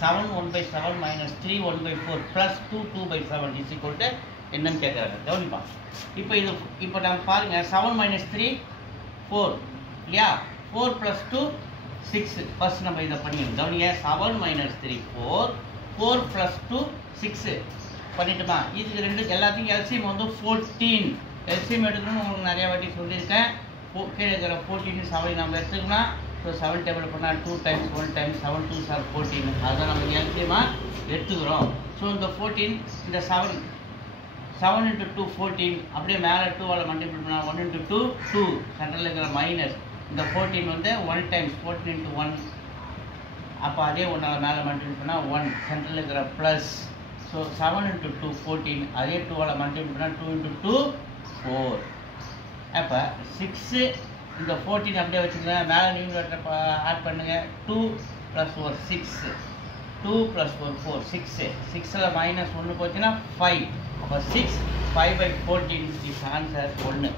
7 1 by 7 minus 3 1 by 4 plus 2 2 by 7 is equal to என்னன்னு கேட்குறாங்க. கவனிப்பா. இப்போ நம்ம பாருங்க 7 minus 3 4 இல்லையா, 4 plus 2 6. ஃபர்ஸ்ட் நம்ம இதை பண்ணிக்கணும். கவனிங்க 7 minus 3 4 4 plus 2 6 பண்ணிட்டுமா. இதுக்கு ரெண்டு எல்லாத்துக்கும் எல்சிஎம் வந்து 14. எல்சிஎம் எடுக்கணும்னு உங்களுக்கு நிறைய வாட்டி சொல்லியிருக்கேன். கீழே இருக்கிற 14 7 நம்ம எடுத்துக்கலாம். ஸோ 7 டேபிள் பண்ணால் 2 times 1 times 7 2 are 14. அதுதான் நம்ம எல்சிஎமாக எடுத்துக்கிறோம். ஸோ இந்த 14 இந்த 7 into 2 14 அப்படியே மேலே 2ஆல் மல்டிபிள் பண்ணால் 1 into 2 2 சென்டரில் இருக்கிற மைனஸ். இந்த 14 வந்து 1 times 14 into 1 அப்போ அதே 1ஆல் மேலே மல்டிபிள் பண்ணால் 1 சென்டரில் இருக்கிற ப்ளஸ். ஸோ 7 into 2 14 அதே 2ஆல் மல்டிபிள் பண்ணால் 2 into 2 4. அப்போ 6 இந்த 14 அப்படியே வச்சுக்கோங்க. மேலே நியூமரேட்டர் ஆட் பண்ணுங்கள். 2 + 1 6 2 + 1 4 6 6ல் -1 போச்சுன்னா 5. அப்போ 6 5/14 இஸ் ஆன்சர் 1.